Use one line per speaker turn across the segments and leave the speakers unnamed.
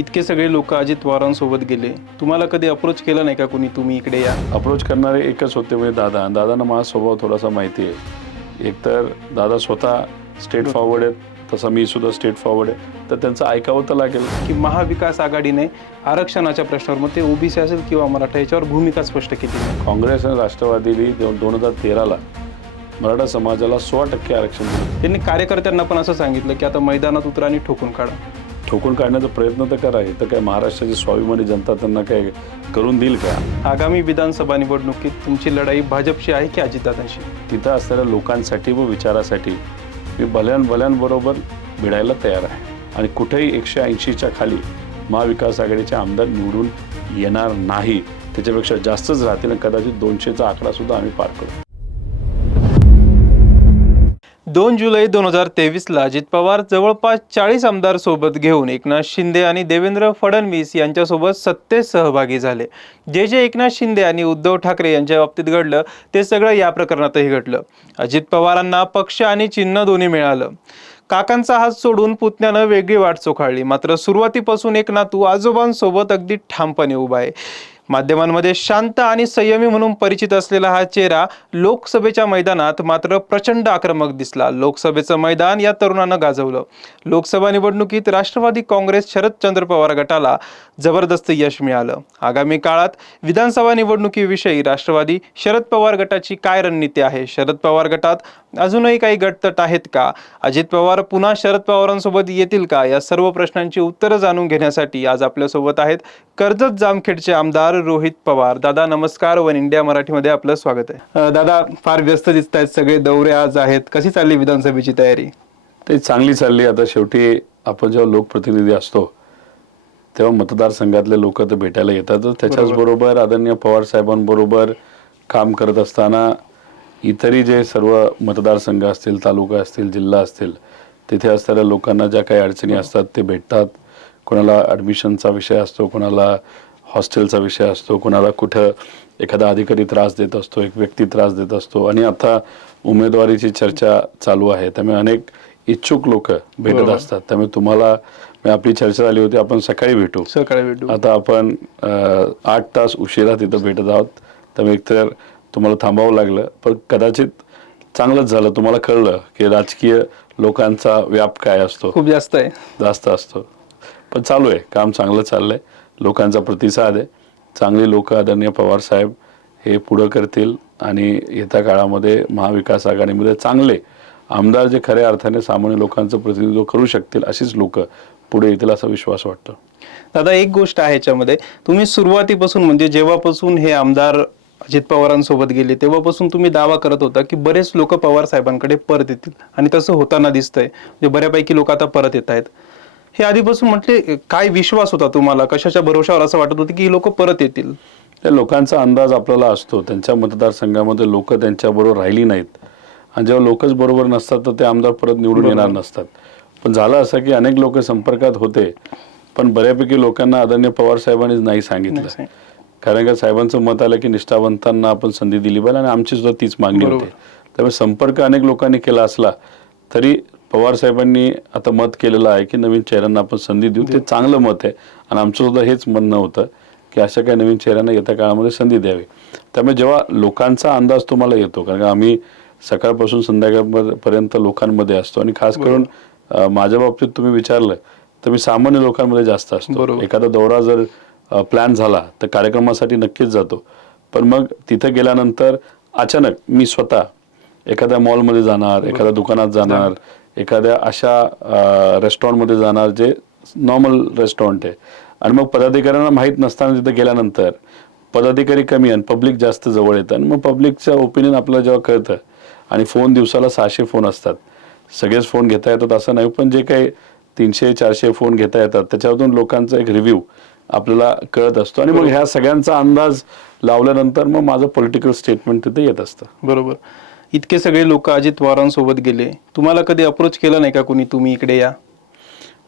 इतके सगळे लोक अजित पवारांसोबत गेले. तुम्हाला कधी अप्रोच केलं नाही का कोणी? तुम्ही इकडे या.
अप्रोच करणारे एकच होते म्हणजे दादा. दादांना माझा स्वभाव थोडासा माहिती आहे. एकतर दादा स्वतः स्टेट फॉरवर्ड आहेत. तसं मी सुद्धा स्टेट फॉरवर्ड आहे. तर त्यांचं ऐकावं तर लागेल.
की महाविकास आघाडीने आरक्षणाच्या प्रश्नावर मग ते ओबीसी असेल किंवा मराठा याच्यावर भूमिका स्पष्ट केली.
काँग्रेस आणि राष्ट्रवादीने दोन हजार तेराला मराठा समाजाला सोळा टक्के आरक्षण दिलं.
त्यांनी कार्यकर्त्यांना पण असं सांगितलं की आता मैदानात उतरा आणि ठोकून काढा.
ठोकून काढण्याचा प्रयत्न तर करा तर काय महाराष्ट्राची स्वाभिमानी जनता त्यांना काय करून देईल का?
आगामी विधानसभा निवडणुकीत तुमची लढाई भाजपशी आहे की अजितदादांशी?
तिथं असणाऱ्या लोकांसाठी व विचारासाठी मी भल्यान भल्यांबरोबर भिडायला तयार आहे. आणि कुठेही एकशे ऐंशीच्या खाली महाविकास आघाडीचे आमदार निवडून येणार नाही. त्याच्यापेक्षा जास्तच राहतील आणि कदाचित दोनशेचा आकडा सुद्धा आम्ही पार करू.
दोन जुलै दोन हजार तेवीसला अजित पवार जवळपास चाळीस आमदार सोबत घेऊन एकनाथ शिंदे आणि देवेंद्र फडणवीस यांच्यासोबत सत्तेत सहभागी झाले. जे जे एकनाथ शिंदे आणि उद्धव ठाकरे यांच्या बाबतीत घडलं ते सगळं या प्रकरणातही घडलं. अजित पवारांना पक्ष आणि चिन्ह दोन्ही मिळालं. काकांचा हात सोडून पुतण्यानं वेगळी वाट चोखाळली. मात्र सुरुवातीपासून एक नातू आजोबांसोबत अगदी ठामपणे उभा आहे. माध्यमांमध्ये शांत आणि संयमी म्हणून परिचित असलेला हा चेहरा लोकसभेच्या मैदानात मात्र प्रचंड आक्रमक दिसला. लोकसभेचं मैदान या तरुणानं गाजवलं. लोकसभा निवडणुकीत राष्ट्रवादी काँग्रेस शरदचंद्र पवार गटाला जबरदस्त यश मिळालं. आगामी काळात विधानसभा निवडणुकीविषयी राष्ट्रवादी शरद पवार गटाची काय रणनीती आहे? शरद पवार गटात अजूनही काही गटतट आहेत का? अजित पवार पुन्हा शरद पवारांसोबत येतील का? या सर्व प्रश्नांची उत्तरं जाणून घेण्यासाठी आज आपल्यासोबत आहेत कर्जत जामखेडचे आमदार रोहित पवार. दादा नमस्कार वन इंडिया मराठीमध्ये आपलं स्वागत आहे. दादा फार व्यस्त दिसत आहेत सगळे. दौरे आज आहेत. कशी चालली विधानसभेची तयारी?
ते चांगली चालली. आता शेवटी आपण जेव्हा लोकप्रतिनिधी असतो तेव्हा मतदारसंघातले लोक तर भेटायला येतातच. त्याच्याच बरोबर. आदरणीय पवार साहेबांबरोबर काम करत असताना इतरही जे सर्व मतदारसंघ असतील तालुका असतील जिल्हा असतील तिथे असणाऱ्या लोकांना ज्या काही अडचणी असतात ते भेटतात. कोणाला ॲडमिशनचा विषय असतो कोणाला हॉस्टेलचा विषय असतो कोणाला कुठं एखादा अधिकारी त्रास देत असतो एक व्यक्ती त्रास देत असतो आणि आता उमेदवारीची चर्चा चालू आहे. त्यामुळे अनेक इच्छुक लोक भेटत. असतात. त्यामुळे तुम्हाला आपली चर्चा झाली होती आपण सकाळी भेटू.
सकाळी भेटू.
आता आपण आठ तास उशिरा तिथं भेटत आहोत. त्यामुळे एकतर तुम्हाला थांबावं लागलं पण कदाचित चांगलंच झालं. तुम्हाला कळलं की राजकीय लोकांचा व्याप काय असतो.
खूप जास्त आहे.
जास्त असतो. पण चालू आहे. काम चांगलं चाललंय. लोकांचा प्रतिसाद आहे. चांगले लोक आदरणीय पवार साहेब हे पुढं करतील आणि येत्या काळामध्ये महाविकास आघाडीमध्ये चांगले आमदार जे खऱ्या अर्थाने सामान्य लोकांचं प्रतिनिधित्व करू शकतील अशीच लोक पुढे येतील असा विश्वास वाटतो.
दादा एक गोष्ट आहे याच्यामध्ये. तुम्ही सुरुवातीपासून म्हणजे जेव्हापासून हे आमदार अजित पवारांसोबत गेले तेव्हापासून तुम्ही दावा करत होता की बरेच लोक पवार साहेबांकडे परत येतील. आणि तसं होताना दिसतंय. म्हणजे बऱ्यापैकी लोक आता परत येत आहेत. हे आधीपासून म्हटले काय विश्वास होता तुम्हाला? कशाच्या भरोशावर असं वाटत होतं की ही लोक परत येतील?
त्या लोकांचा अंदाज आपल्याला असतो. त्यांच्या मतदारसंघामध्ये लोक त्यांच्याबरोबर राहिली नाहीत. आणि जेव्हा लोकच बरोबर नसतात तर ते आमदार परत निवडून येणार नसतात. पण झालं असं की अनेक लोक संपर्कात होते पण बऱ्यापैकी लोकांना आदरणीय पवार साहेबांनीच नाही सांगितलं. कारण का साहेबांचं मत आलं की निष्ठावंतांना आपण संधी दिली पाहिजे आणि आमची सुद्धा तीच मागणी. होती. त्यामुळे संपर्क अनेक लोकांनी केला असला तरी पवार साहेबांनी आता मत केलेलं आहे की नवीन चेहऱ्यांना आपण संधी देऊ. ते चांगलं मत आहे. आणि आमचं सुद्धा हेच म्हणणं होतं की अशा काही नवीन चेहऱ्यांना येत्या काळामध्ये संधी द्यावी. त्यामुळे जेव्हा लोकांचा अंदाज तुम्हाला येतो कारण आम्ही सकाळपासून संध्याकाळपर्यंत लोकांमध्ये असतो आणि खास करून माझ्या बाबतीत तुम्ही विचारलं तर मी सामान्य लोकांमध्ये जास्त असतो. एखादा दौरा जर प्लॅन झाला तर कार्यक्रमासाठी नक्कीच जातो. पण मग तिथे गेल्यानंतर अचानक मी स्वतः एखाद्या मॉलमध्ये जाणार एखाद्या दुकानात जाणार. एखाद्या अशा रेस्टॉरंटमध्ये जाणार जे नॉर्मल रेस्टॉरंट आहे. आणि मग पदाधिकाऱ्यांना माहीत नसताना तिथे गेल्यानंतर पदाधिकारी कमी आणि पब्लिक जास्त जवळ येतं आणि मग पब्लिकचं ओपिनियन आपल्याला जेव्हा कळतं आणि फोन दिवसाला सहाशे फोन असतात. सगळेच फोन घेता येतात असं नाही पण जे काही तीनशे चारशे फोन घेता येतात त्याच्यामधून लोकांचा एक रिव्ह्यू आपल्याला कळत असतो. आणि मग ह्या सगळ्यांचा अंदाज लावल्यानंतर मग माझं पॉलिटिकल स्टेटमेंट तिथे येत असतं.
बरोबर. इतके सगळे लोक अजित पवारांसोबत गेले. तुम्हाला कधी अप्रोच केलं नाही का कोणी? तुम्ही इकडे या.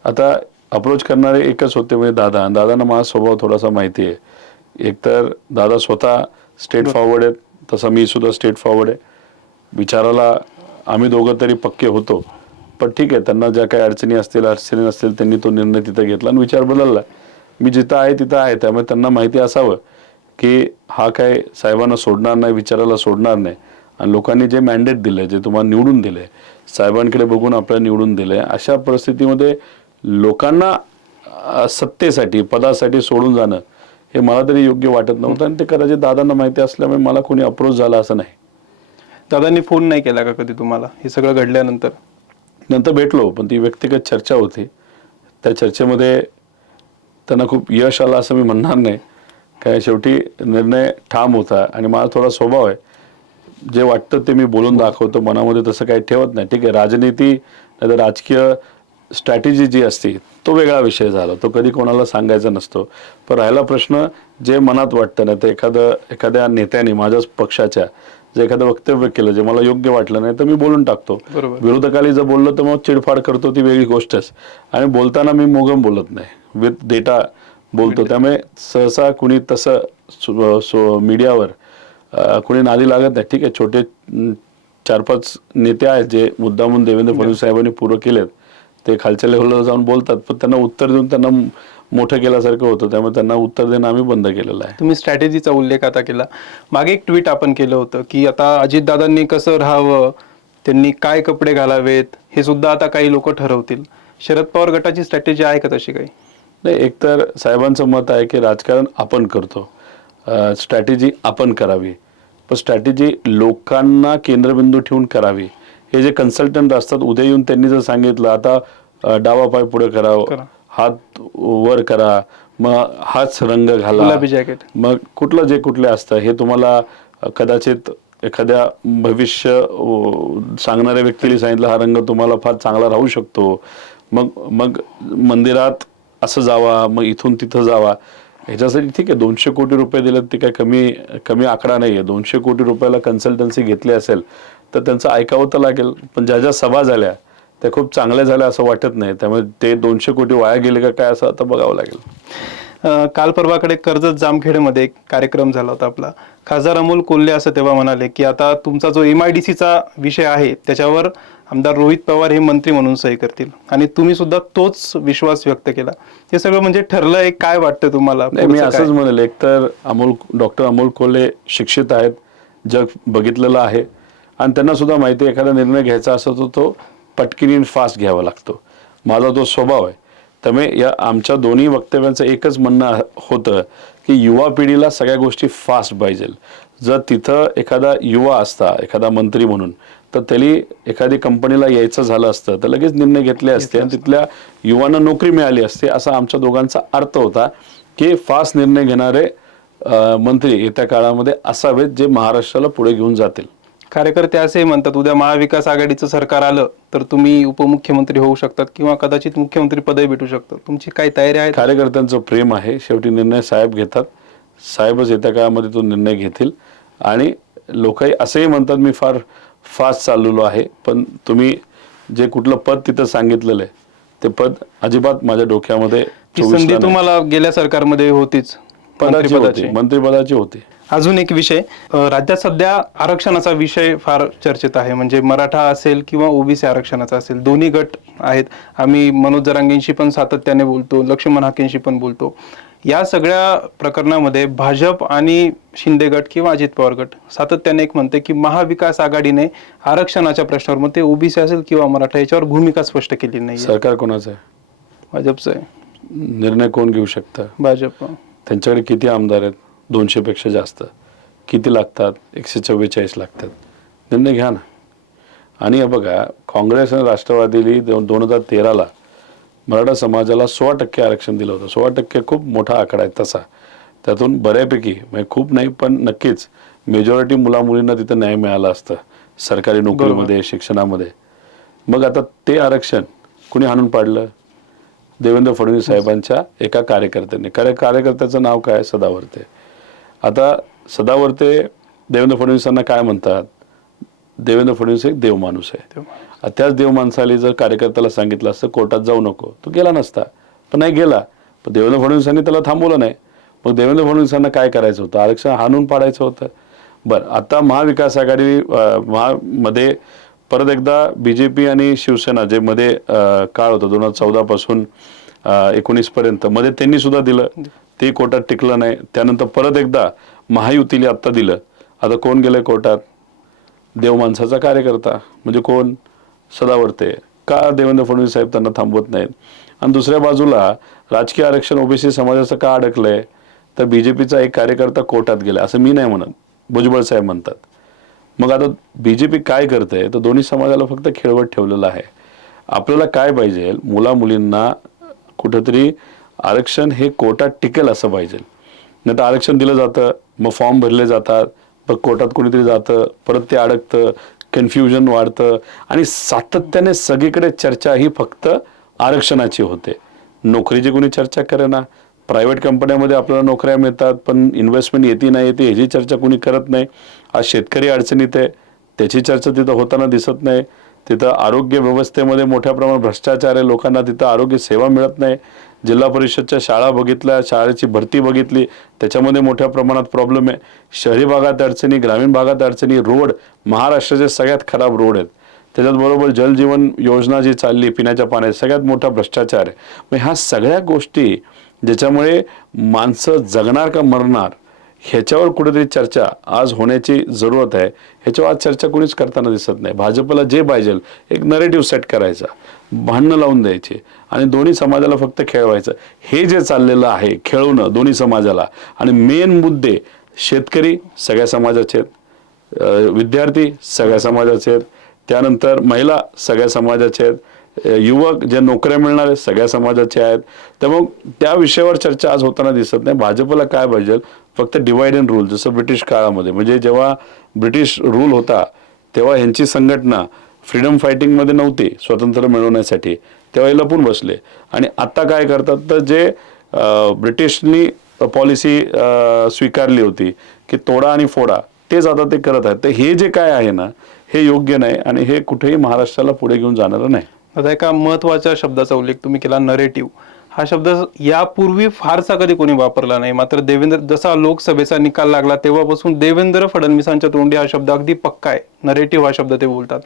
आता अप्रोच करणारे एकच होते म्हणजे दादा. दादांना माझा स्वभाव थोडासा माहिती आहे. एकतर दादा स्वतः स्टेट फॉरवर्ड आहेत. तसं मी सुद्धा स्टेट फॉरवर्ड आहे. विचाराला आम्ही दोघं तरी पक्के होतो. पण ठीक आहे त्यांना ज्या काही अडचणी असतील अडचणी असतील त्यांनी तो निर्णय तिथं घेतला आणि विचार बदलला. मी जिथं आहे तिथं आहे. त्यामुळे त्यांना माहिती असावं की हा काय साहेबांना सोडणार नाही विचाराला सोडणार नाही. आणि लोकांनी जे मॅन्डेट दिले जे तुम्हाला निवडून दिले साहेबांकडे बघून आपल्याला निवडून दिले अशा परिस्थितीमध्ये लोकांना सत्तेसाठी पदासाठी सोडून जाणं हे मला तरी योग्य वाटत नव्हतं आणि ते कदाचित दादांना माहिती असल्यामुळे मला कोणी अप्रोच झाला असं नाही.
दादांनी फोन नाही केला का कधी तुम्हाला? हे सगळं घडल्यानंतर?
नंतर भेटलो पण ती व्यक्तिगत चर्चा होती. त्या चर्चेमध्ये त्यांना खूप यश आलं असं मी म्हणणार नाही. काय शेवटी निर्णय ठाम होता आणि माझा थोडा स्वभाव आहे. जे वाटतं ते मी बोलून दाखवतो मनामध्ये तसं काही ठेवत नाही. ठीक आहे राजनीती नाही राजकीय स्ट्रॅटेजी जी असते तो वेगळा विषय झाला. तो कधी कोणाला सांगायचा नसतो. पण राहिला प्रश्न जे मनात वाटतं ना ते एखादं एखाद्या नेत्याने माझ्याच पक्षाच्या जे एखादं वक्तव्य केलं जे मला योग्य वाटलं नाही तर मी बोलून टाकतो. विरोधकाली जर बोललो तर मग चिडफाड करतो ती वेगळी गोष्टच. आणि बोलताना मी मोगम बोलत नाही. विथ डेटा बोलतो. त्यामुळे सहसा कुणी तसं मीडियावर कुणी नादी लागत नाही. ठीक आहे छोटे चार पाच नेते आहेत जे मुद्दामून देवेंद्र फडणवीस साहेबांनी पूर्व केलेत. ते खालच्या लेवलला जाऊन बोलतात पण त्यांना उत्तर देऊन त्यांना मोठं केल्यासारखं होतं. त्यामुळे त्यांना उत्तर देणं आम्ही बंद केलेलं आहे.
तुम्ही स्ट्रॅटेजीचा उल्लेख आता केला. मागे एक ट्विट आपण केलं होतं की आता अजितदादांनी कसं राहावं त्यांनी काय कपडे घालावेत हे सुद्धा आता काही लोक ठरवतील. शरद पवार गटाची स्ट्रॅटेजी आहे का तशी काही?
नाही एकतर साहेबांचं मत आहे की राजकारण आपण करतो. स्ट्रॅटेजी आपण करावी. पण स्ट्रॅटेजी लोकांना केंद्रबिंदू ठेवून करावी. हे जे कन्सल्टंट असतात उद्या येऊन त्यांनी जर सांगितलं आता डावा पाय पुढे
करा.
हात वर करा मग हाच रंग घाला.
जॅकेट
मग कुठलं जे कुठले असतं हे तुम्हाला कदाचित एखाद्या भविष्य सांगणाऱ्या व्यक्तीने सांगितलं हा रंग तुम्हाला फार चांगला राहू शकतो. मग मग मंदिरात असं जावा मग इथून तिथं जावा. ह्याच्यासाठी ठीक आहे दोनशे कोटी रुपये दिलेत ते काय कमी कमी आकडा नाही आहे दोनशे कोटी रुपयाला कन्सल्टन्सी घेतली असेल तर त्यांचं ऐकावं तर लागेल. पण ज्या ज्या सभा झाल्या त्या खूप चांगल्या झाल्या असं वाटत नाही. त्यामुळे ते दोनशे कोटी वाया गेले का काय असं आता बघावं लागेल.
काल परवाकडे कर्जत जामखेडमध्ये एक कार्यक्रम झाला होता आपला. खासदार अमोल कोल्हे असं तेव्हा म्हणाले की आता तुमचा जो एम आय डी सीचा विषय आहे त्याच्यावर आमदार रोहित पवार हे मंत्री म्हणून सही करतील. आणि तुम्ही सुद्धा तोच विश्वास व्यक्त केला. हे सगळं म्हणजे ठरलंय काय वाटतं तुम्हाला?
मी? असंच म्हणेल एकतर अमोल डॉक्टर अमोल कोल्हे शिक्षित आहेत जग बघितलेलं आहे. आणि त्यांना सुद्धा माहिती एखादा निर्णय घ्यायचा असतो तो तो पटकिनी फास्ट घ्यावा लागतो. माझा तो स्वभाव आहे. त्यामुळे या आमच्या दोन्ही वक्तव्यांचं एकच म्हणणं होतं की युवा पिढीला सगळ्या गोष्टी फास्ट पाहिजे जर तिथं एखादा युवा असता एखादा मंत्री म्हणून तर त्यांनी एखादी कंपनीला यायचं झालं असतं तर लगेच निर्णय घेतले असते आणि तिथल्या युवांना नोकरी मिळाली असते असा आमच्या दोघांचा अर्थ होता की फास्ट निर्णय घेणारे मंत्री येत्या काळामध्ये असावेत जे महाराष्ट्राला पुढे घेऊन जातील.
कार्यकर्ते असे म्हणतात उद्या महाविकास आघाडीचं सरकार आलं तर तुम्ही उपमुख्यमंत्री होऊ शकतात किंवा कदाचित मुख्यमंत्री पदही भेटू शकतं तुमची काय तयारी आहे?
कार्यकर्त्यांचं प्रेम आहे. शेवटी निर्णय साहेब घेतात. साहेबच येत्या काळामध्ये तो निर्णय घेतील. आणि लोकही असंही म्हणतात मी फार फास्ट चाललेलो आहे पण तुम्ही जे कुठलं पद तिथं सांगितलेलं आहे ते पद अजिबात माझ्या डोक्यामध्ये
ती
24
संधी
नाही.
तुम्हाला गेल्या सरकारमध्ये होतीच
पदाची होती
मंत्रिपदाची
मंत्रिपदाची होती.
अजून एक विषय अ, राज्यात सध्या आरक्षणाचा विषय फार चर्चेत आहे म्हणजे मराठा असेल किंवा ओबीसी आरक्षणाचा असेल दोन्ही गट आहेत. आम्ही मनोज जरांगेंशी पण सातत्याने बोलतो लक्ष्मण हाकेंशी पण बोलतो. या सगळ्या प्रकरणामध्ये भाजप आणि शिंदे गट किंवा अजित पवार गट सातत्याने एक म्हणते की महाविकास आघाडीने आरक्षणाच्या प्रश्नावर मग ते ओबीसी असेल किंवा मराठा याच्यावर भूमिका स्पष्ट केली नाही
सरकार कोणाचं आहे?
भाजपचं आहे.
निर्णय कोण घेऊ शकतं?
भाजप.
त्यांच्याकडे किती आमदार आहेत? दोनशे पेक्षा जास्त. किती लागतात? एकशे चव्वेचाळीस लागतात. निर्णय घ्या ना. आणि हे बघा काँग्रेस आणि राष्ट्रवादीने दोन दोन हजार तेराला मराठा समाजाला सोळा टक्के आरक्षण दिलं होतं. सोळा टक्के खूप मोठा आकडा आहे तसा. त्यातून बऱ्यापैकी म्हणजे खूप नाही पण नक्कीच मेजॉरिटी मुलामुलींना तिथं न्याय मिळाला असतं. सरकारी नोकरीमध्ये शिक्षणामध्ये. मग आता ते आरक्षण कुणी हाणून पाडलं? देवेंद्र फडणवीस साहेबांच्या एका कार्यकर्त्याने. कार्य कार्यकर्त्याचं नाव काय? सदावर्ते. आता सदावर्ते देवेंद्र फडणवीसांना काय म्हणतात? देवेंद्र फडणवीस एक देव माणूस आहे त्याच देव माणसाने जर कार्यकर्त्याला सांगितलं असतं कोर्टात जाऊ नको. तो गेला नसता. पण नाही गेला. पण देवेंद्र फडणवीसांनी त्याला थांबवलं नाही. मग देवेंद्र फडणवीसांना काय करायचं होतं? आरक्षण हाणून पाडायचं होतं. बरं आता महाविकास आघाडी महामध्ये परत एकदा बी जे पी आणि शिवसेना जे मध्ये काळ होतं दोन हजार चौदापासून एकोणीसपर्यंत मध्ये त्यांनी सुद्धा दिलं. ते कोर्टात टिकलं नाही. त्यानंतर परत एकदा महायुतीला आत्ता दिलं. आता कोण गेलं कोर्टात? देव माणसाचा कार्यकर्ता. म्हणजे कोण? सदावर्ते. का देवेंद्र फडणवीस साहेब त्यांना थांबवत नाहीत? आणि दुसऱ्या बाजूला राजकीय आरक्षण ओबीसी समाजाचं का अडकलंय? तर बीजेपीचा एक कार्यकर्ता कोर्टात गेला असं मी नाही म्हणत. भुजबळ साहेब म्हणतात. मग आता बीजेपी काय करते तर दोन्ही समाजाला फक्त खेळवत ठेवलेलं आहे. आपल्याला काय पाहिजे? मुला मुलींना कुठेतरी आरक्षण हे कोर्टात टिकेल असं पाहिजे. नाही तर आरक्षण दिलं जातं मग फॉर्म भरले जातात मग कोर्टात कोणीतरी जातं परत ते अडकतं कन्फ्युजन वाढतं. आणि सातत्याने सगळीकडे चर्चा ही फक्त आरक्षणाची होते. नोकरीची कोणी चर्चा करे ना प्रायव्हेट कंपन्यामध्ये आपल्याला नोकऱ्या मिळतात पण इन्व्हेस्टमेंट येते नाही येते ह्याची चर्चा कोणी करत नाही. आज शेतकरी अडचणीत आहे त्याची चर्चा तिथं होताना दिसत नाही. तिथं आरोग्य व्यवस्थेमध्ये मोठ्या प्रमाणात भ्रष्टाचार आहे लोकांना तिथं आरोग्य सेवा मिळत नाही. जिल्हा परिषदच्या शाळा बघितल्या शाळेची भरती बघितली. त्याच्यामध्ये मोठ्या प्रमाणात प्रॉब्लेम आहे. शहरी भागात अडचणी ग्रामीण भागात अडचणी रोड महाराष्ट्राचे सगळ्यात खराब रोड आहेत. त्याच्याचबरोबर जलजीवन योजना जी चालली पिण्याच्या पाण्यात सगळ्यात मोठा भ्रष्टाचार आहे. मग ह्या सगळ्या गोष्टी ज्याच्यामुळे माणसं जगणार का मरणार ह्याच्यावर कुठेतरी चर्चा आज होण्याची जरूरत आहे. ह्याच्यावर आज चर्चा कोणीच करताना दिसत नाही. भाजपला जे पाहिजे एक नरेटिव्ह सेट करायचा. भांडणं लावून द्यायचे. आणि दोन्ही समाजाला फक्त खेळवायचं. हे जे चाललेलं आहे खेळवणं दोन्ही समाजाला. आणि मेन मुद्दे शेतकरी सगळ्या समाजाचे आहेत. विद्यार्थी सगळ्या समाजाचे आहेत. त्यानंतर महिला सगळ्या समाजाचे आहेत. युवक जे नोकऱ्या मिळणार आहेत सगळ्या समाजाचे आहेत तर मग त्या विषयावर चर्चा आज होताना दिसत नाही. भाजपला काय पाहिजे फक्त डिवाइड अँड रूल जसं ब्रिटिश काळामध्ये. म्हणजे जेव्हा ब्रिटिश रूल होता तेव्हा ह्यांची संघटना फ्रीडम फायटिंगमध्ये नव्हती स्वातंत्र्य मिळवण्यासाठी. तेव्हा हे लपून बसले. आणि आत्ता काय करतात? तर जे ब्रिटिशनी पॉलिसी स्वीकारली होती की तोडा आणि फोडा तेच आता ते करत आहेत. तर हे जे काय आहे ना हे योग्य नाही आणि हे कुठेही महाराष्ट्राला पुढे घेऊन जाणारं नाही.
आता एका महत्त्वाच्या शब्दाचा उल्लेख तुम्ही केला नरेटिव्ह हा शब्द यापूर्वी फारसा कधी कोणी वापरला नाही. मात्र देवेंद्र जसा लोकसभेचा निकाल लागला तेव्हापासून देवेंद्र फडणवीसांच्या तोंडी हा शब्द अगदी पक्का आहे. नरेटिव्ह हा शब्द ते बोलतात.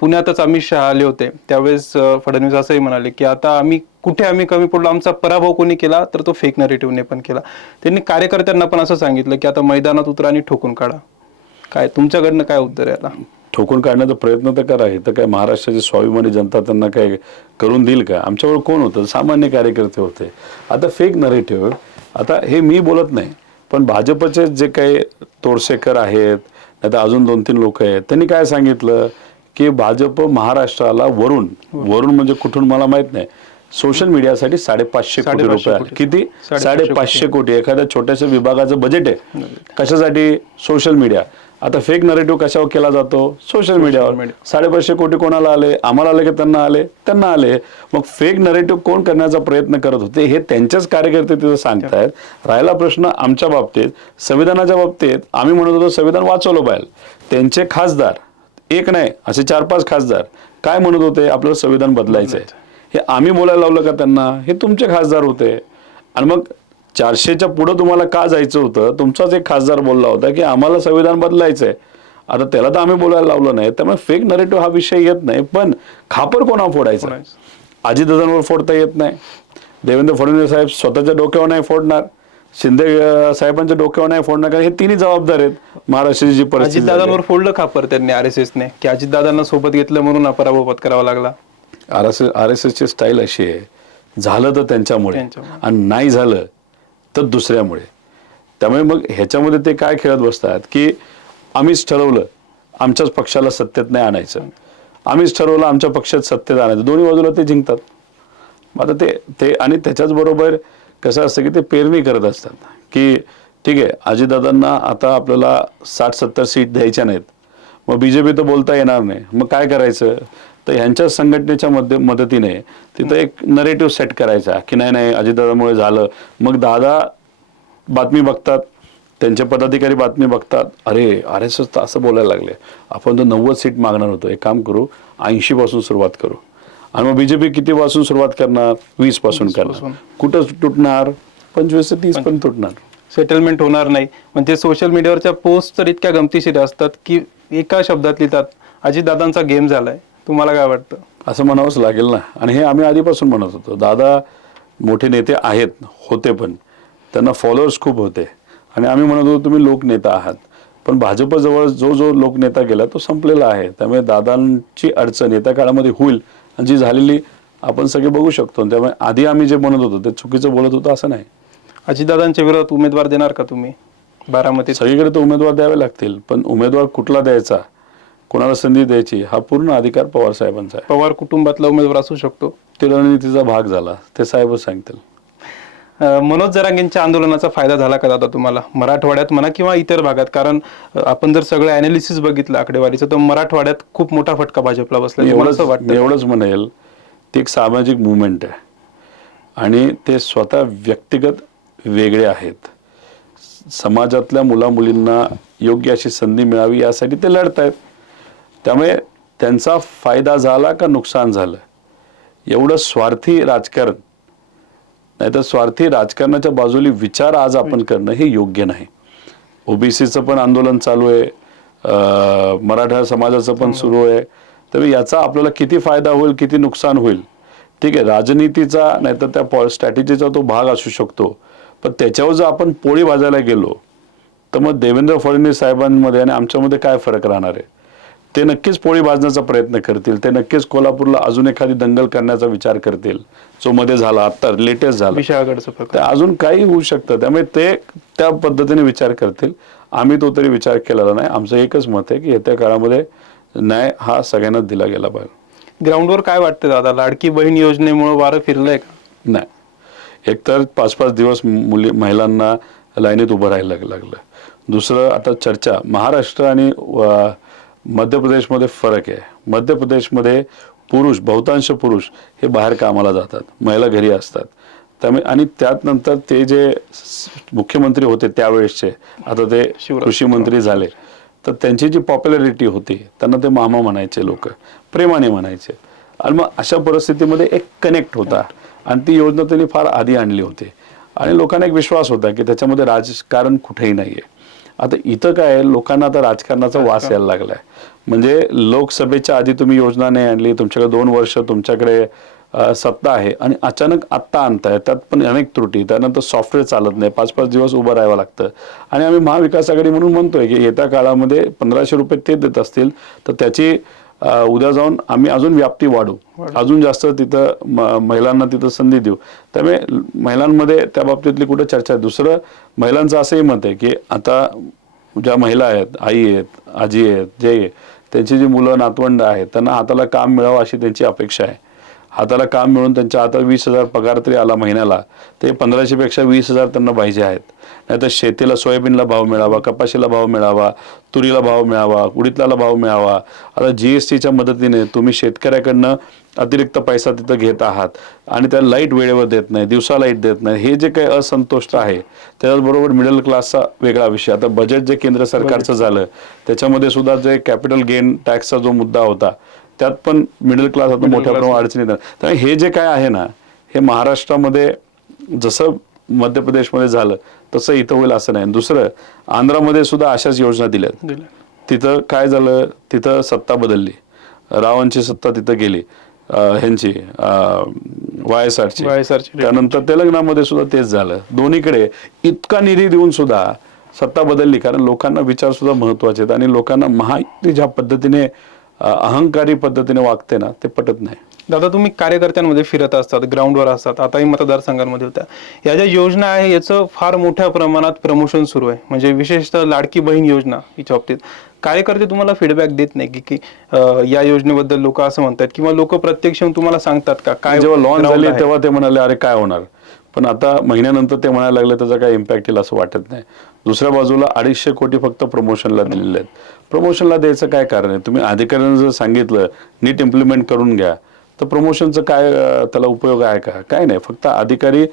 पुण्यातच अमित शहा आले होते. त्यावेळेस फडणवीस असंही म्हणाले की आता आम्ही कुठे आम्ही कमी पडलो? आमचा पराभव कोणी केला? तर तो फेक नरेटिव्हने पण केला. त्यांनी कार्यकर्त्यांना पण असं सांगितलं की आता मैदानात उतरा आणि ठोकून काढा. काय तुमच्याकडनं काय उत्तर आहे आता?
ठोकून काढण्याचा प्रयत्न तर करा. हे तर काय महाराष्ट्राची स्वाभिमानी जनता त्यांना काय करून देईल का? आमच्यावर कोण होतं? सामान्य कार्यकर्ते होते. आता फेक नरेटिव्ह आता हे मी बोलत नाही पण भाजपचे जे काही तोडसेकर आहेत नाही तर अजून दोन तीन लोक आहेत त्यांनी काय सांगितलं? की भाजप महाराष्ट्राला वरून वरून म्हणजे कुठून मला माहीत नाही. सोशल मीडियासाठी साडेपाचशे कोटी
साडेपाचशे
रुपये.
कोटी.
किती?
साडेपाचशे
साडेपाचशे कोटी. एखाद्या छोट्याशा विभागाचं बजेट आहे. कशासाठी? Social media. आता फेक नरेटिव्ह कशावर केला जातो? सोशल मीडियावर. साडेपाचशे कोटी कोणाला आले? आम्हाला आले की त्यांना आले? त्यांना आले. मग फेक नरेटिव्ह कोण करण्याचा प्रयत्न करत होते? हे त्यांचेच कार्यकर्ते तिथं सांगतायत. राहिला प्रश्न आमच्या बाबतीत. संविधानाच्या बाबतीत आम्ही म्हणत होतो संविधान वाचवलं पाहिजे. त्यांचे खासदार एक नाही असे चार पाच खासदार काय म्हणत होते? आपलं संविधान बदलायचंय. हे आम्ही बोलायला लावलं का त्यांना? हे तुमचे खासदार होते. आणि मग चारशेच्या पुढं तुम्हाला का जायचं होतं? तुमचाच एक खासदार बोलला होता की आम्हाला संविधान बदलायचंय. आता त्याला तर आम्ही बोलायला लावलं नाही त्यामुळे फेक नरेटिव्ह हा विषय येत नाही पण खापर कोणा फोडायचा. अजितदादांवर फोडता येत नाही. देवेंद्र फडणवीस साहेब स्वतःच्या डोक्यावर नाही फोडणार. शिंदे साहेबांच्या डोक्यावर नाही फोडणार कारण हे तिन्ही जबाबदार आहेत. महाराष्ट्राची जी परिस्थिती.
अजितदादांवर फोडलं खापर त्यांनी आर एस एसने की अजितदादांना सोबत घेतलं म्हणून पराभव पत्करावा लागला.
आर एस आर एस एसची स्टाईल अशी आहे. झालं तर त्यांच्यामुळे. आणि नाही झालं तर दुसऱ्यामुळे. त्यामुळे मग ह्याच्यामध्ये ते काय खेळत बसतात की आम्हीच ठरवलं आमच्याच पक्षाला सत्तेत नाही आणायचं. आम्हीच ठरवलं आमच्या पक्षात सत्तेत आणायचं. दोन्ही बाजूला ते जिंकतात. मग आता ते ते आणि त्याच्याच बरोबर कसं असतं की ते पेरणी करत असतात. की ठीक आहे अजितदादांना आता आपल्याला साठ सत्तर सीट द्यायच्या नाहीत. मग बीजेपी तर बोलता येणार नाही. मग काय करायचं? तर ह्यांच्या संघटनेच्या मध्ये मदतीने तिथं एक नरेटिव्ह सेट करायचा की नाही नाही अजितदादामुळे झालं. मग दादा बातमी बघतात त्यांचे पदाधिकारी बातमी बघतात. अरे आर एस एस तर असं बोलायला लागले. आपण तर नव्वद सीट मागणार होतो. एक काम करू ऐंशी पासून सुरुवात करू. आणि मग बीजेपी किती पासून सुरुवात करणार? वीसपासून करणार. कुठं तुटणार? पंचवीस ते तीस पण तुटणार.
सेटलमेंट होणार नाही. म्हणजे सोशल मीडियावरच्या पोस्ट तर इतक्या गमतीशीर असतात की एका शब्दात लिहितात अजितदादांचा गेम झालाय. तुम्हाला काय वाटतं?
असं म्हणावंच लागेल ना. आणि हे आम्ही आधीपासून म्हणत होतो. दादा मोठे नेते आहेत होते पण. त्यांना फॉलोअर्स खूप होते. आणि आम्ही म्हणत होतो तुम्ही लोकनेता आहात. पण भाजपजवळ जो जो लोकनेता गेला तो संपलेला आहे. त्यामुळे दादांची अडचण येत्या काळामध्ये होईल. आणि जी झालेली आपण सगळे बघू शकतो. त्यामुळे आधी आम्ही जे म्हणत होतो ते चुकीचं बोलत होतो असं नाही.
अजितदादांच्या विरोधात उमेदवार देणार का तुम्ही? बारामतीत?
सगळीकडे तर उमेदवार द्यावे लागतील. पण उमेदवार कुठला द्यायचा? कोणाला संधी द्यायची हा पूर्ण अधिकार पवार साहेबांचा आहे.
पवार कुटुंबातला उमेदवार असू शकतो.
ते रणनीतीचा भाग झाला ते साहेबच सांगतील.
अं, मनोज जरांगेंच्या आंदोलनाचा फायदा झाला का दादा तुम्हाला? मराठवाड्यात म्हणा किंवा इतर भागात कारण अं, आपण जर सगळं अनालिसिस बघितलं आकडेवारीचं तर मराठवाड्यात खूप मोठा फटका भाजपला बसला
एवढंच
असं वाटतं.
मी एवढंच म्हणेल ती एक सामाजिक मुवमेंट आहे. आणि ते स्वतः व्यक्तिगत वेगळे आहेत. समाजातल्या मुला मुलींना योग्य अशी संधी मिळावी यासाठी ते लढत आहेत त्यामुळे त्यांचा फायदा झाला का नुकसान झालं? एवढं स्वार्थी राजकारण. नाहीतर स्वार्थी राजकारणाच्या बाजूली विचार आज आपण करणं हे योग्य नाही. ओबीसीचं पण आंदोलन चालू आहे. मराठा समाजाचं पण सुरू आहे. तर याचा आपल्याला किती फायदा होईल किती नुकसान होईल? ठीक आहे राजनीतीचा नाहीतर त्या स्ट्रॅटेजीचा तो भाग असू शकतो. पण त्याच्यावर जर आपण पोळी भाजायला गेलो तर मग देवेंद्र फडणवीस साहेबांमध्ये आणि आमच्यामध्ये काय फरक राहणार आहे? ते नक्कीच पोळी भाजण्याचा प्रयत्न करतील. ते नक्कीच कोल्हापूरला अजून एखादी दंगल करण्याचा विचार करतील. जो मध्ये झाला आता लेटेस्ट झाला. अजून काही होऊ शकतं. त्यामुळे ते त्या पद्धतीने विचार करतील. आम्ही तो तरी विचार केलेला नाही. आमचं एकच मत आहे की येत्या काळामध्ये न्याय हा सगळ्यांनाच दिला गेला पाहिजे.
ग्राउंडवर काय वाटतं दादा? लाडकी बहीण योजनेमुळे वारं फिरलंय का?
नाही. एकतर पाच पाच दिवस मुली महिलांना लाईनीत उभं राहायला लाग- लागलं. दुसरं आता चर्चा. महाराष्ट्र आणि मध्य प्रदेशमध्ये फरक आहे. मध्य प्रदेशमध्ये पुरुष बहुतांश पुरुष हे बाहेर कामाला जातात महिला घरी असतात. त्यामुळे आणि त्यात नंतर ते जे मुख्यमंत्री होते त्यावेळेसचे आता ते कृषी मंत्री झाले. तर त्यांची जी पॉप्युलॅरिटी होती त्यांना ते मामा म्हणायचे लोक प्रेमाने म्हणायचे. आणि मग अशा परिस्थितीमध्ये एक कनेक्ट होता. आणि ती योजना त्यांनी फार आधी आणली होती. आणि लोकांना एक विश्वास होता की त्याच्यामध्ये राजकारण कुठेही नाहीये. आता इथं काय आहे, लोकांना आता राजकारणाचा वास यायला लागलाय. म्हणजे लोकसभेच्या आधी तुम्ही योजना नाही आणली तुमच्याकडे दोन वर्ष तुमच्याकडे सत्ता आहे आणि अचानक आत्ता आणताय त्यात पण अनेक त्रुटी त्यानंतर सॉफ्टवेअर चालत नाही पाच पाच दिवस उभं राहावं लागतं. आणि आम्ही महाविकास आघाडी म्हणून म्हणतोय की येत्या काळामध्ये पंधराशे रुपये ते देत असतील तर त्याची उद्या जाऊन आम्ही अजून व्याप्ती वाढू. अजून जास्त तिथं म- महिलांना तिथं संधी देऊ. त्यामुळे महिलांमध्ये त्या बाबतीतली कुठे चर्चा आहे? दुसरं महिलांचं असंही मत आहे की आता ज्या महिला आहेत आई आहेत आजी आहेत जे त्यांची जी मुलं नातवंड आहेत त्यांना हाताला काम मिळावं अशी त्यांची अपेक्षा आहे. हाताला काम मिळून त्यांच्या हातात वीस हजार पगार तरी आला महिन्याला ते पंधराशे पेक्षा वीस हजार त्यांना पाहिजे आहेत. नाहीतर शेतीला सोयाबीनला भाव मिळावा कपाशीला भाव मिळावा तुरीला भाव मिळावा उडीदला भाव मिळावा. आता जी एस टीच्या मदतीने तुम्ही शेतकऱ्याकडनं अतिरिक्त पैसा तिथं घेत आहात आणि त्या लाइट वेळेवर देत नाही दिवसा लाइट देत नाही. हे जे काही असंतोष आहे त्याचबरोबर मिडल क्लासचा वेगळा विषय. आता बजेट जे केंद्र सरकारचं झालं त्याच्यामध्ये सुद्धा जे कॅपिटल गेन टॅक्सचा जो मुद्दा होता त्यात पण मिडल क्लास आता मोठ्या प्रमाणात अडचणीत आहे. त्यामुळे हे जे काय आहे ना हे महाराष्ट्रामध्ये जसं मध्य प्रदेशमध्ये झालं तसं इथं होईल असं नाही. दुसरं आंध्रामध्ये सुद्धा अशाच योजना दिल्यात.
दिलं.
तिथं काय झालं? तिथं सत्ता बदलली. रावांची सत्ता तिथं गेली. ह्यांची वाय एस आरची. त्यानंतर तेलंगणामध्ये सुद्धा तेच झालं. दोन्हीकडे इतका निधी देऊन सुद्धा सत्ता बदलली कारण लोकांना विचार सुद्धा महत्त्वाचे आहेत आणि लोकांना महायुती ज्या पद्धतीने अहंकारी पद्धतीने वागते ना ते पटत नाही.
दादा तुम्ही कार्यकर्त्यांमध्ये फिरत असतात ग्राउंडवर असतात. आताही मतदारसंघांमध्ये होत्या. या ज्या योजना आहे याचं फार मोठ्या प्रमाणात प्रमोशन सुरू आहे. म्हणजे विशेषतः लाडकी बहीण योजना हिच्या बाबतीत. कार्यकर्ते तुम्हाला फीडबॅक देत नाही की की या योजनेबद्दल लोक असं म्हणतात किंवा लोक प्रत्यक्ष तुम्हाला सांगतात का काय
जेव्हा लॉन्च झाली? तेव्हा ते म्हणाले अरे काय होणार? पण आता महिन्यानंतर ते म्हणायला लागले त्याचा काय इम्पॅक्ट येईल असं वाटत नाही. दुसऱ्या बाजूला अडीचशे कोटी फक्त प्रमोशनला दिलेले आहेत. प्रमोशनला द्यायचं काय कारण आहे? तुम्ही अधिकाऱ्यांना जर सांगितलं नीट इम्प्लिमेंट करून घ्या तर प्रमोशनचं काय त्याला उपयोग आहे का? काय नाही. फक्त अधिकारी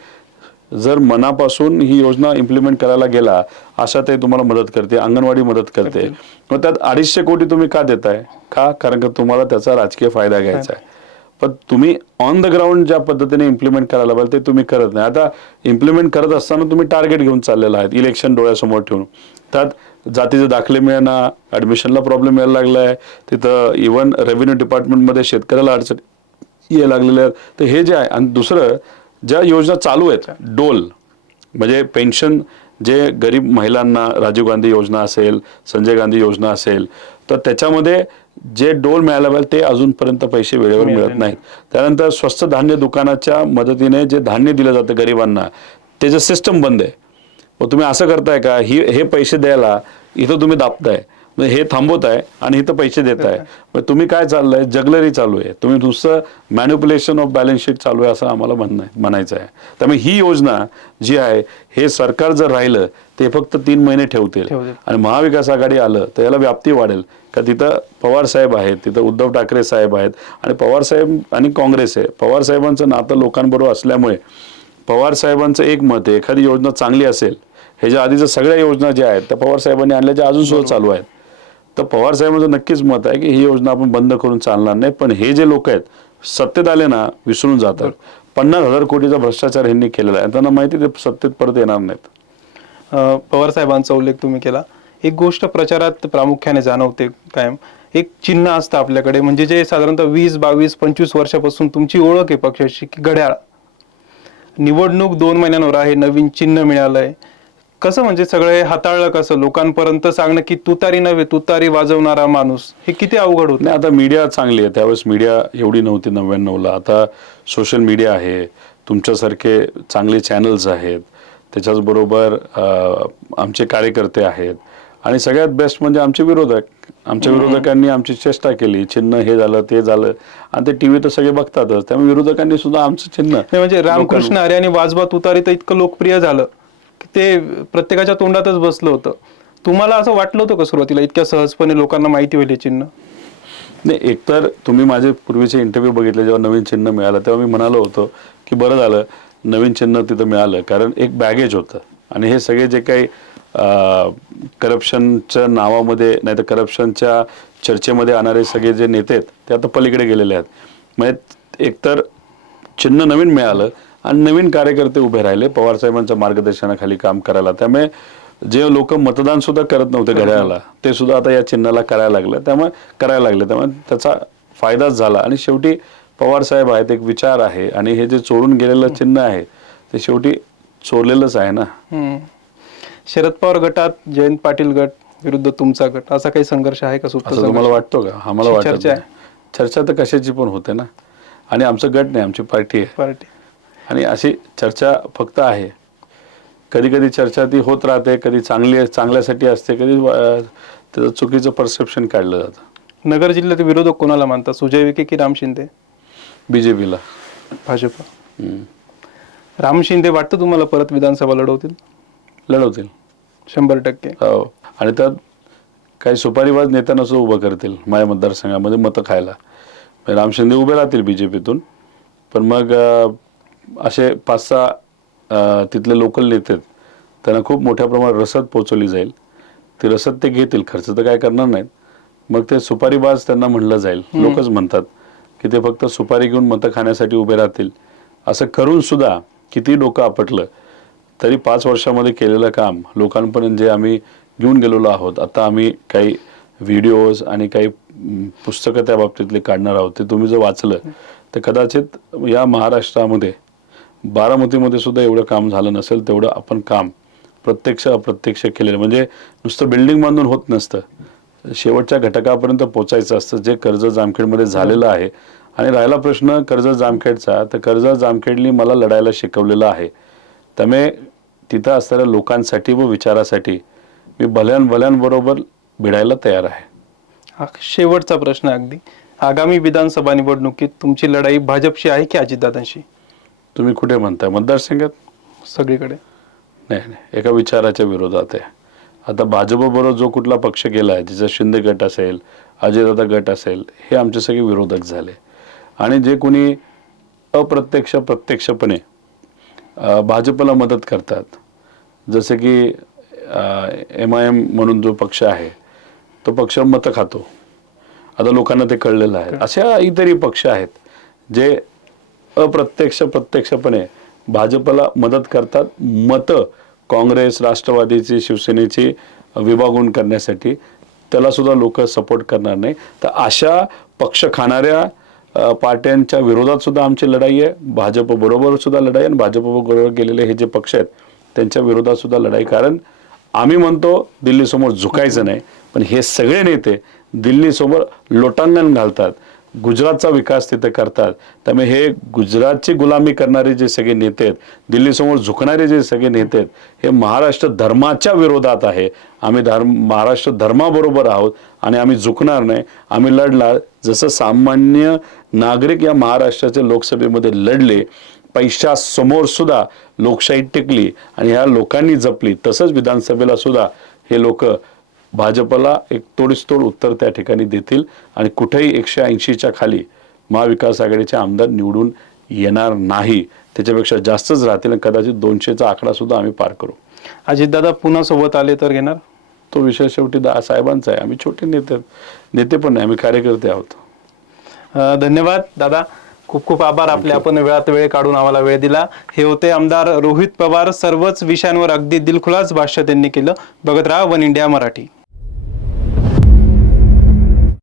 जर मनापासून ही योजना इम्प्लिमेंट करायला गेला अशा ते तुम्हाला मदत करते अंगणवाडी मदत करते. मग त्यात अडीचशे कोटी तुम्ही का देताय? का? कारण का तुम्हाला त्याचा राजकीय फायदा घ्यायचा आहे. पण तुम्ही ऑन द ग्राउंड ज्या पद्धतीने इम्प्लिमेंट करायला पाहिजे ते तुम्ही करत नाही. आता इम्प्लिमेंट करत असताना तुम्ही टार्गेट घेऊन चाललेला आहेत इलेक्शन डोळ्यासमोर ठेवून. त्यात जातीचे दाखले मिळणं ॲडमिशनला प्रॉब्लेम यायला लागला आहे तिथं इवन रेव्हेन्यू डिपार्टमेंटमध्ये शेतकऱ्याला अडचण यायला लागलेल्या आहेत तर हे जे आहे आणि दुसरं ज्या योजना चालू आहेत डोल म्हणजे पेन्शन जे गरीब महिलांना राजीव गांधी योजना असेल संजय गांधी योजना असेल तर त्याच्यामध्ये जे डोल मिळायला पाहिजे ते अजूनपर्यंत पैसे वेळेवर मिळत नाहीत. त्यानंतर स्वस्त धान्य दुकानाच्या मदतीने जे धान्य दिलं जातं गरिबांना त्याचं सिस्टम बंद आहे. मग तुम्ही असं करताय का? ही हे पैसे द्यायला इथं तुम्ही दाबताय. म्हणजे हे थांबवताय आणि इथं पैसे देताय मग तुम्ही काय चाललंय? जगलरी चालू आहे. तुम्ही नुसतं मॅन्युप्युलेशन ऑफ बॅलन्स शीट चालू आहे असं आम्हाला म्हणणं आहे- म्हणायचं आहे. त्यामुळे ही योजना जी आहे हे सरकार जर राहिलं ते फक्त तीन महिने ठेवतील.
ठेवतील.
आणि महाविकास आघाडी आलं तर याला व्याप्ती वाढेल. का तिथं पवार साहेब आहेत तिथं उद्धव ठाकरे साहेब आहेत आणि पवार साहेब आणि काँग्रेस आहे. पवार साहेबांचं नातं लोकांबरोबर असल्यामुळे पवार साहेबांचं एक मत आहे एखादी योजना चांगली असेल ह्याच्या आधीच्या सगळ्या योजना ज्या आहेत त्या पवार साहेबांनी आणल्या ज्या अजून सुद्धा चालू आहेत. तर पवार साहेबांचं नक्कीच मत आहे की ही योजना आपण बंद करून चालणार नाही पण हे जे लोक आहेत सत्तेत आले ना विसरून जातात. पन्नास हजार कोटीचा भ्रष्टाचार यांनी केलेला आहे. त्यांना माहिती ते सत्तेत परत येणार नाहीत.
पवार साहेबांचा उल्लेख तुम्ही केला. एक गोष्ट प्रचारात प्रामुख्याने जाणवते कायम. एक चिन्ह असतं आपल्याकडे म्हणजे जे साधारणतः वीस बावीस पंचवीस वर्षापासून तुमची ओळख आहे पक्षाची की घड्याळ. निवडणूक दोन महिन्यांवर आहे नवीन चिन्ह मिळालंय. कसं म्हणजे सगळे हाताळलं कसं? लोकांपर्यंत सांगणं की तुतारी नव्हे तुतारी वाजवणारा माणूस. हे किती अवघड होत?
नाही आता मीडिया चांगली आहे. त्यावेळेस मीडिया एवढी नव्हती नव्याण्णवला. आता सोशल मीडिया आहे. तुमच्यासारखे चांगले चॅनल्स आहेत. त्याच्याचबरोबर आमचे कार्यकर्ते आहेत. आणि सगळ्यात बेस्ट म्हणजे आमचे विरोधक. आमच्या विरोधकांनी आमची चेष्टा केली. चिन्ह हे झालं ते झालं. आणि ते टीव्ही तर सगळे बघतातच. त्यामुळे विरोधकांनी सुद्धा आमचं चिन्ह
नाही म्हणजे रामकृष्ण हरी आणि वाजवा तुतारी तर इतकं लोकप्रिय झालं. ते प्रत्येकाच्या तोंडातच बसलं होतं. तुम्हाला असं वाटलं होतं का सुरुवातीला इतक्या सहजपणे लोकांना माहिती होईल हे चिन्ह?
नाही एकतर तुम्ही माझे पूर्वीचे इंटरव्ह्यू बघितले जेव्हा नवीन चिन्ह मिळालं तेव्हा मी म्हणालो होतो की बरं झालं नवीन चिन्ह तिथं मिळालं कारण एक बॅगेज होतं. आणि हे सगळे जे काही करप्शनच्या नावामध्ये नाही तर करप्शनच्या चर्चेमध्ये आणणारे सगळे जे नेते आहेत ते आता पलीकडे गेलेले आहेत. म्हणजे एकतर चिन्ह नवीन मिळालं आणि नवीन कार्यकर्ते उभे राहिले. पवार साहेबांच्या मार्गदर्शनाखाली काम करायला. त्यामुळे जे लोक मतदान सुद्धा करत नव्हते घड्याळाला ते सुद्धा आता या चिन्हाला करायला लागलं. त्यामुळे करायला लागले. त्यामुळे त्याचा फायदाच झाला. आणि शेवटी पवार साहेब आहेत एक विचार आहे. आणि हे जे चोरून गेलेलं चिन्ह आहे ते शेवटी चोरलेलंच आहे ना.
शरद पवार गटात जयंत पाटील गट विरुद्ध तुमचा गट. असा काही संघर्ष आहे का? सुप्त
तुम्हाला वाटतो का? आम्हाला वाटत.
चर्चा
तर कशाची पण होते ना? आणि आमचं गट नाही आमची पार्टी आहे.
पार्टी.
आणि अशी चर्चा फक्त आहे. कधी कधी चर्चा ती होत राहते कधी चांगली चांगल्यासाठी असते कधी त्याचं चुकीचं परसेप्शन काढलं जातं.
नगर जिल्ह्यात विरोधक कोणाला मानतात? सुजय विखे की राम शिंदे?
बी जे पीला
भाजप राम शिंदे वाटतं तुम्हाला परत विधानसभा लढवतील?
लढवतील.
शंभर टक्के.
हो. आणि त्यात काही सुपारीबाज नेत्यांना सुद्धा उभं करतील माझ्या मतदारसंघामध्ये मतं खायला. राम शिंदे उभे राहतील बी जे पीतून पण मग असे पाच सहा तिथले लोकल नेते आहेत, त्यांना खूप मोठ्या प्रमाणात रसद पोचवली जाईल. ती रसद ते घेतील खर्च तर काय करणार नाहीत. मग ते सुपारीबाज त्यांना म्हणलं जाईल. लोकच म्हणतात की ते फक्त सुपारी घेऊन मतं खाण्यासाठी उभे राहतील. असं करून सुद्धा किती डोकं आपटलं तरी पाच वर्षामध्ये केलेलं काम लोकांपर्यंत जे आम्ही घेऊन गेलेलो आहोत आता आम्ही काही व्हिडिओज आणि काही पुस्तकं त्या बाबतीतले काढणार आहोत ते तुम्ही जर वाचलं तर कदाचित या महाराष्ट्रामध्ये बारामतीमध्ये सुद्धा एवढं काम झालं नसेल तेवढं आपण काम प्रत्यक्ष अप्रत्यक्ष केलेलं. म्हणजे नुसतं बिल्डिंग बांधून होत नसतं. शेवटच्या घटकापर्यंत पोचायचं असतं जे कर्ज जामखेडमध्ये झालेलं आहे. आणि राहिला प्रश्न कर्ज जामखेडचा तर कर्ज जामखेडनी मला लढायला शिकवलेलं आहे. त्यामुळे तिथं असणाऱ्या लोकांसाठी व विचारासाठी मी भल्यान भल्यांबरोबर भिडायला तयार आहे.
हा शेवटचा प्रश्न अगदी. आगामी विधानसभा निवडणुकीत तुमची लढाई भाजपशी आहे की अजितदादांशी?
तुम्ही कुठे म्हणताय? मतदारसंघात?
सगळीकडे?
नाही नाही. एका विचाराच्या विरोधात आहे. आता भाजपबरोबर जो कुठला पक्ष गेला आहे ज्याचा शिंदे गट असेल अजयदादा गट असेल हे आमचे सगळे विरोधक झाले. आणि जे कोणी अप्रत्यक्ष प्रत्यक्षपणे भाजपला मदत करतात जसे की एम आय एम म्हणून जो पक्ष आहे तो पक्ष मतं खातो. आता लोकांना ते कळलेलं आहे. अशा इतरही पक्ष आहेत जे अप्रत्यक्ष प्रत्यक्षपणे भाजपला मदत करतात. मतं काँग्रेस राष्ट्रवादीची शिवसेनेची विभागून करण्यासाठी त्यालासुद्धा लोक सपोर्ट करणार नाही. तर अशा पक्ष खाणाऱ्या पार्ट्यांच्या विरोधात सुद्धा आमची लढाई आहे. भाजपबरोबरसुद्धा सुद्धा लढाई आहे आणि भाजपबरोबर गेलेले हे जे पक्ष आहेत त्यांच्या विरोधात सुद्धा लढाई. कारण आम्ही म्हणतो दिल्लीसमोर झुकायचं नाही पण हे सगळे नेते दिल्लीसमोर लोटांगण घालतात. गुजरातचा विकास तिथे करतात. त्यामुळे हे गुजरातची गुलामी करणारे जे सगळे नेते आहेत दिल्लीसमोर झुकणारे जे सगळे नेते आहेत हे महाराष्ट्र धर्माच्या विरोधात आहे. आम्ही धर्म महाराष्ट्र धर्माबरोबर आहोत आणि आम्ही झुकणार नाही. आम्ही लढणार. जसं सामान्य नागरिक या महाराष्ट्राच्या लोकसभेमध्ये लढले पैशासमोर सुद्धा लोकशाही टिकली आणि ह्या लोकांनी जपली तसंच विधानसभेला सुद्धा हे लोक भाजपला एक तोडीस तोड उत्तर त्या ठिकाणी देतील आणि कुठेही एकशे ऐंशीच्या खाली महाविकास आघाडीचे आमदार निवडून येणार नाही. त्याच्यापेक्षा जास्तच राहतील आणि कदाचित दोनशेचा आकडा सुद्धा आम्ही पार करू.
अजितदादा पुन्हा सोबत आले तर घेणार?
तो विषय शेवटी दा साहेबांचा आहे. आम्ही छोटे नेते नेते पण नाही. आम्ही कार्यकर्ते आहोत.
धन्यवाद. दादा खूप खूप आभार. आपले आपण वेळात वेळ काढून आम्हाला वेळ दिला. हे होते आमदार रोहित पवार. सर्वच विषयांवर अगदी दिलखुलास भाष्य त्यांनी केलं. बघत राहा वन इंडिया मराठी.